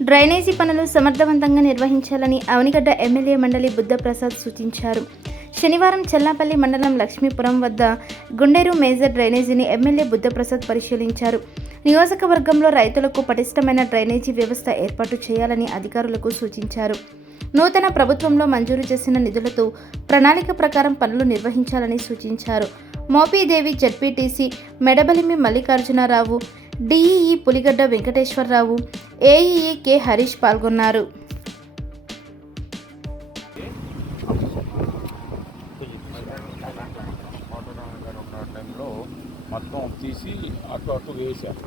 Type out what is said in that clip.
Drainage పనులు సమర్థవంతంగా నిర్వహించాలని అవనిగడ్డ ఎమ్మెల్యే మండలి బుద్ధప్రసాద్ సూచించారు. శనివారం చెల్లాపల్లి మండలం లక్ష్మీపురం వద్ద గుండేరు మేజర్ డ్రైనేజీని ఎమ్మెల్యే బుద్ధప్రసాద్ పరిశీలించారు. నియోజకవర్గంలో రైతులకు పటిష్టమైన డ్రైనేజీ వ్యవస్థ ఏర్పాటు చేయాలని అధికారులకు సూచించారు. నూతన ప్రభుత్వంలో మంజూరు చేసిన నిధులతో ప్రణాళిక ప్రకారం పనులు నిర్వహించాలని సూచించారు. Mopidevi ZPTC Medabalimi Mallikarjuna Rao, DEE Puligadda Venkateswara Rao, AEE K Harish పాల్గొన్నారు. మొత్తం తీసి అటు వేసారు.